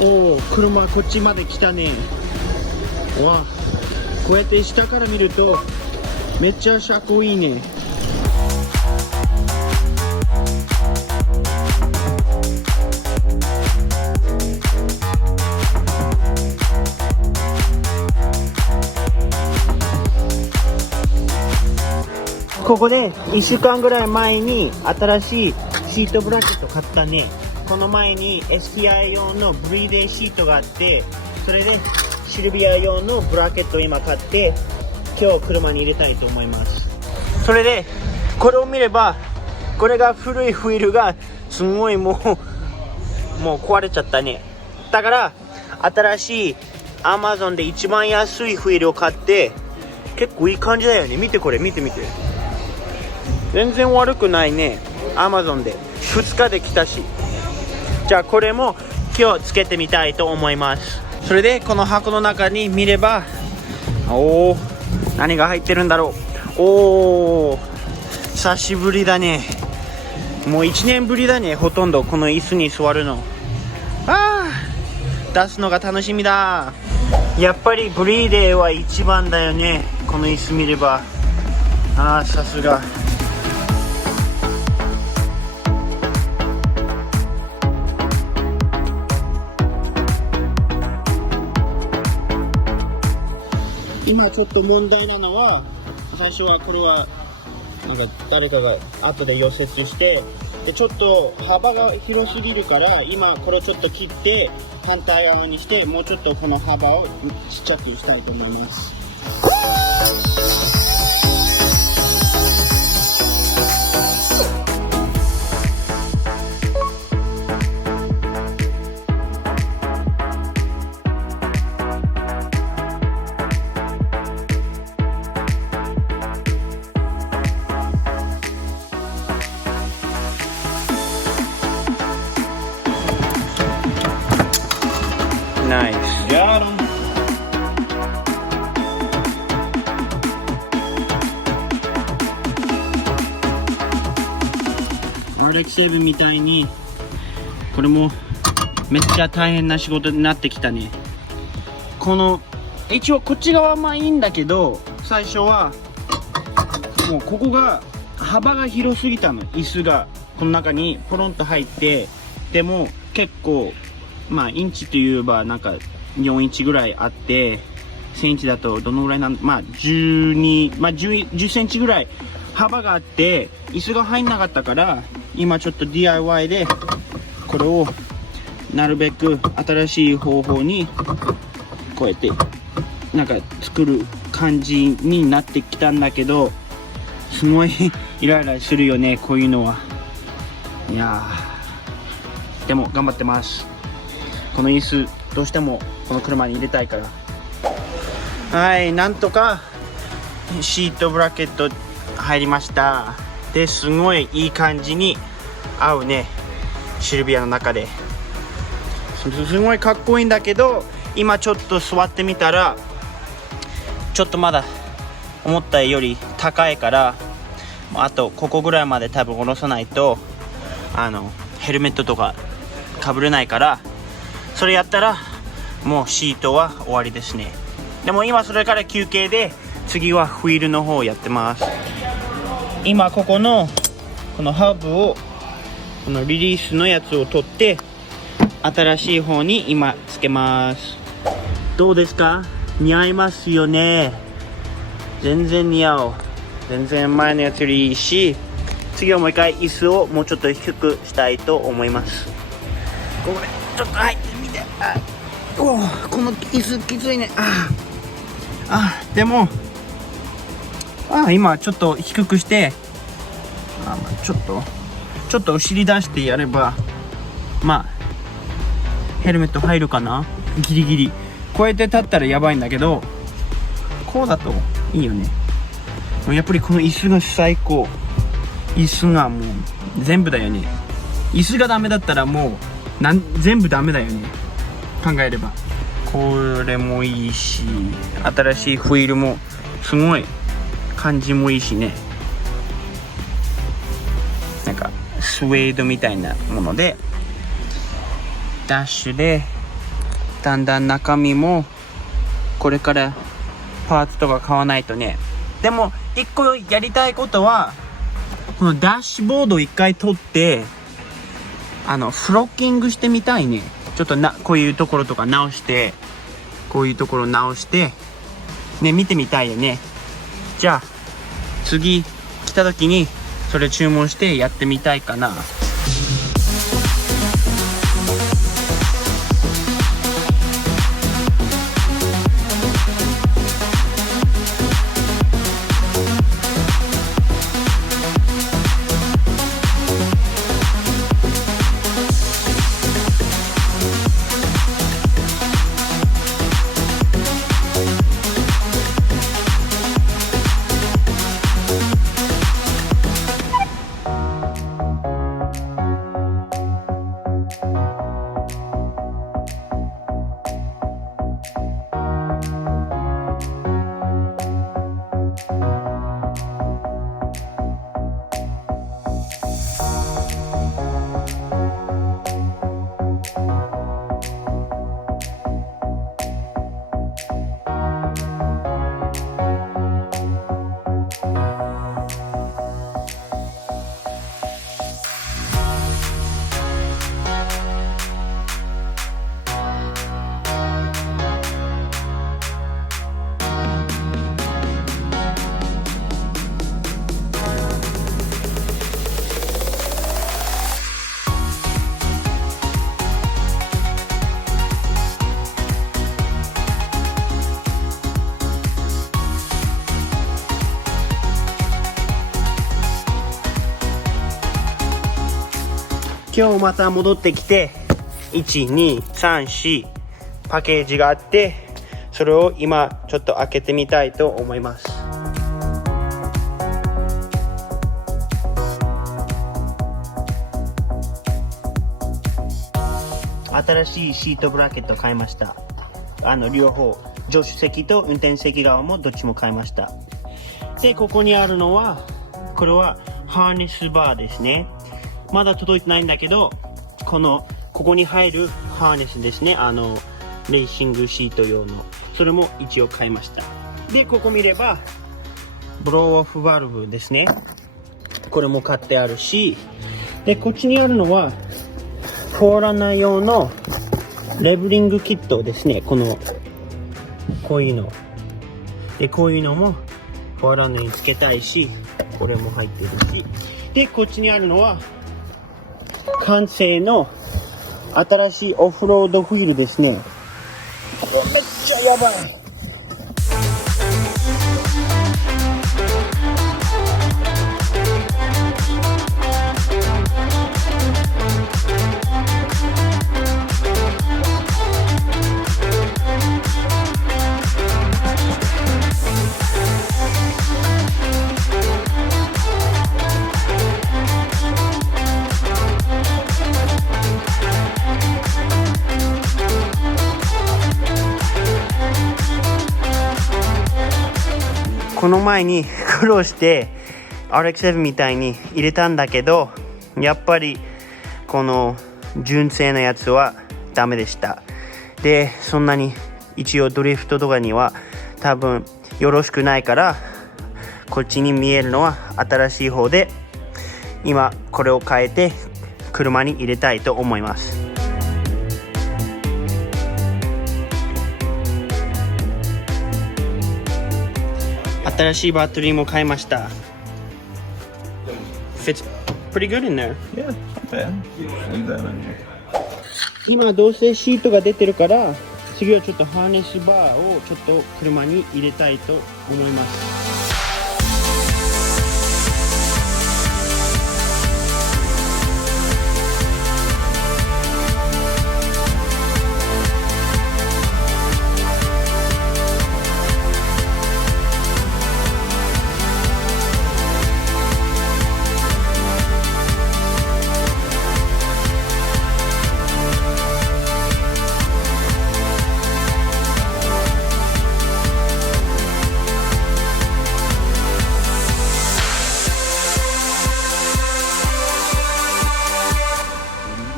おお、車こっちまで来たね。わあ、こうやって下から見るとめっちゃ車高いいね。ここで1週間ぐらい前に新しいシートブラケット買ったね。この前に STI 用のブリーデーシートがあって、それでシルビア用のブラケットを今買って今日車に入れたいと思います。それでこれを見れば、これが古いフィルがすごいもう壊れちゃったね。だから新しい Amazon で一番安いフィルを買って、結構いい感じだよね。見てこれ、見てみて、全然悪くないね。 Amazon で2日で来たし。じゃあこれも今日つけてみたいと思います。それでこの箱の中に見れば、おお、何が入ってるんだろう。おお、久しぶりだね。もう1年ぶりだね、ほとんどこの椅子に座るの。出すのが楽しみだ。やっぱりブリーデーは一番だよね。この椅子見れば、さすが。今ちょっと問題なのは、最初はこれはなんか誰かが後で溶接して、でちょっと幅が広すぎるから、今これをちょっと切って反対側にして、もうちょっとこの幅をちっちゃくしたいと思います。ナイス。Got him. RX7 みたいにこれもめっちゃ大変な仕事になってきたね。この一応こっち側はまあいいんだけど、最初はもうここが幅が広すぎたの。椅子がこの中にポロンと入って、でも結構まあインチといえばなんか4インチぐらいあって、10インチだとどのぐらいなんまあ10センチぐらい幅があって、椅子が入んなかったから、今ちょっと DIY でこれをなるべく新しい方法にこうやってなんか作る感じになってきたんだけど、すごいイライラするよね、こういうのは。いやー、でも頑張ってます。この椅子どうしてもこの車に入れたいから。はい、なんとかシートブラケット入りました。で、すごいいい感じに合うね、シルビアの中で。すごいかっこいいんだけど、今ちょっと座ってみたらちょっとまだ思ったより高いから、あとここぐらいまで多分下ろさないとヘルメットとかかぶれないから、それやったらもうシートは終わりですね。でも今それから休憩で、次はフィールの方をやってます。今このハブを、このリリースのやつを取って新しい方に今つけます。どうですか？似合いますよね。全然似合う。全然前のやつよりいいし、次はもう一回椅子をもうちょっと低くしたいと思います。ごめん、ちょっと入ってみて。この椅子きついね。でも今ちょっと低くして、ちょっとお尻出してやれば、まあヘルメット入るかな、ギリギリ。こうやって立ったらやばいんだけど、こうだといいよね。やっぱりこの椅子が最高。椅子がもう全部だよね。椅子がダメだったらもう全部ダメだよね、考えれば。これもいいし、新しいフィールもすごい感じもいいしね。なんかスウェードみたいなもので、ダッシュでだんだん中身もこれからパーツとか買わないとね。でも一個やりたいことは、このダッシュボードを一回取ってフロッキングしてみたいね。ちょっとこういうところとか直して、こういうところ直してね、見てみたいよね。じゃあ次来た時にそれ注文してやってみたいかな。今日また戻ってきて、1,2,3,4パッケージがあって、それを今ちょっと開けてみたいと思います。新しいシートブラケット買いました。両方、助手席と運転席側もどっちも買いました。で、ここにあるのは、これはハーネスバーですね。まだ届いてないんだけど、ここに入るハーネスですね。レーシングシート用の。それも一応買いました。で、ここ見れば、ブローオフバルブですね。これも買ってあるし、で、こっちにあるのは、フォーラナー用のレベリングキットですね。こういうの。で、こういうのも、フォーラナーにつけたいし、これも入ってるし。で、こっちにあるのは、完成の新しいオフロードフィールですね。これめっちゃやばい。この前に苦労して RX-7 みたいに入れたんだけど、やっぱりこの純正のやつはダメでした。で、そんなに一応ドリフトとかには多分よろしくないから、こっちに見えるのは新しい方で、今これを変えて車に入れたいと思います。新しいバッテリーも買いました。Fits pretty good in there. Yeah, not bad. Leave that in here. 今どうせシートが出てるから、次はちょっとハーネスバーをちょっと車に入れたいと思います。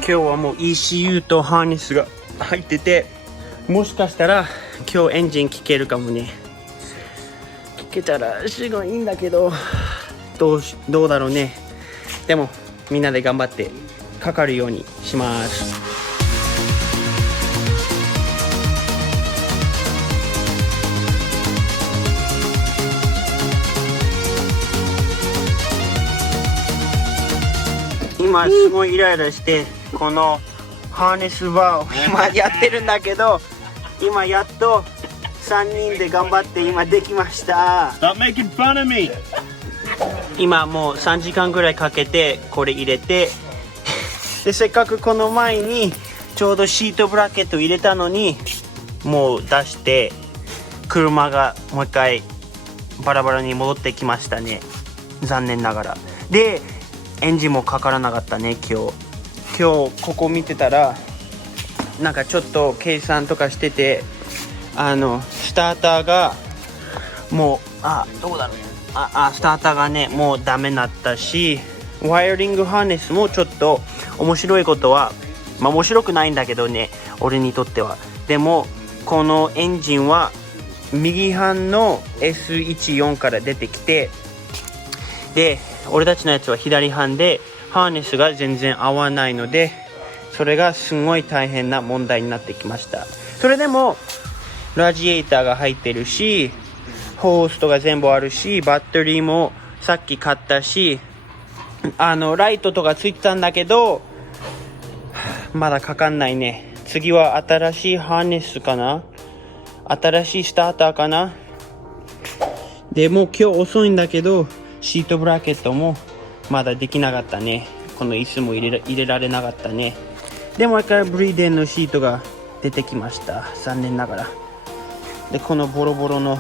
今日はもう ECU とハーネスが入ってて、もしかしたら今日エンジン効けるかもね。効けたらすごいいいんだけど、どうだろうね。でもみんなで頑張ってかかるようにします。今すごいイライラしてこのハーネスバーを今やってるんだけど、今やっと3人で頑張って今できました。 Stop making fun of me! 今もう3時間ぐらいかけてこれ入れて、でせっかくこの前にちょうどシートブラケット入れたのにもう出して車がもう一回バラバラに戻ってきましたね、残念ながら。でエンジンもかからなかったね。今日ここ見てたらなんかちょっと計算とかしてて、スターターがもうどうだろう、スターターがねもうダメになったし、ワイヤリングハーネスもちょっと面白いことは、面白くないんだけどね俺にとっては。でもこのエンジンは右半の S14 から出てきて、で俺たちのやつは左半でハーネスが全然合わないので、それがすごい大変な問題になってきました。それでもラジエーターが入ってるし、ホーストが全部あるし、バッテリーもさっき買ったし、ライトとかついてたんだけどまだかかんないね。次は新しいハーネスかな、新しいスターターかな。でも今日遅いんだけどシートブラケットもまだできなかったね。この椅子も入れられなかったね。でもう一回ブリーデンのシートが出てきました、残念ながら。でこのボロボロの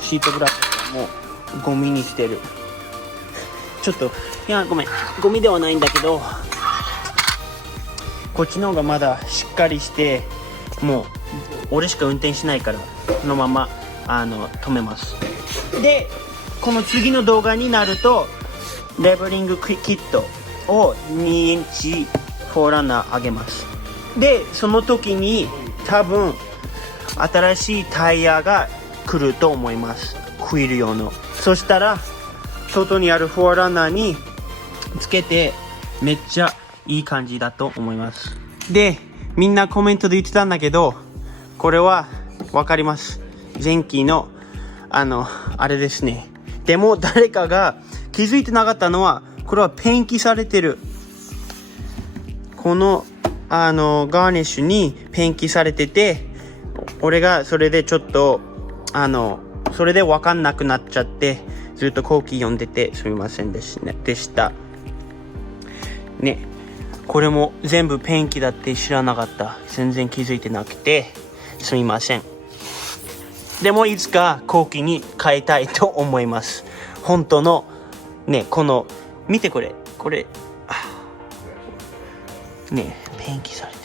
シートブラケットもゴミにしてる。ちょっといやごめん、ゴミではないんだけど、こっちの方がまだしっかりして、もう俺しか運転しないからこのまま止めます。でこの次の動画になるとレベリングキットを2インチフォーランナー上げます。でその時に多分新しいタイヤが来ると思います、ホイール用の。そしたら外にあるフォーランナーにつけてめっちゃいい感じだと思います。でみんなコメントで言ってたんだけど、これは分かります、前期のあれですね。でも誰かが気づいてなかったのは、これはペンキされてる。このガーニッシュにペンキされてて、俺がそれでちょっとそれで分かんなくなっちゃってずっと後期読んでてすみませんでしたね。これも全部ペンキだって知らなかった、全然気づいてなくてすみません。でもいつか後期に変えたいと思います。本当のね、この見てこれね、ペンキされて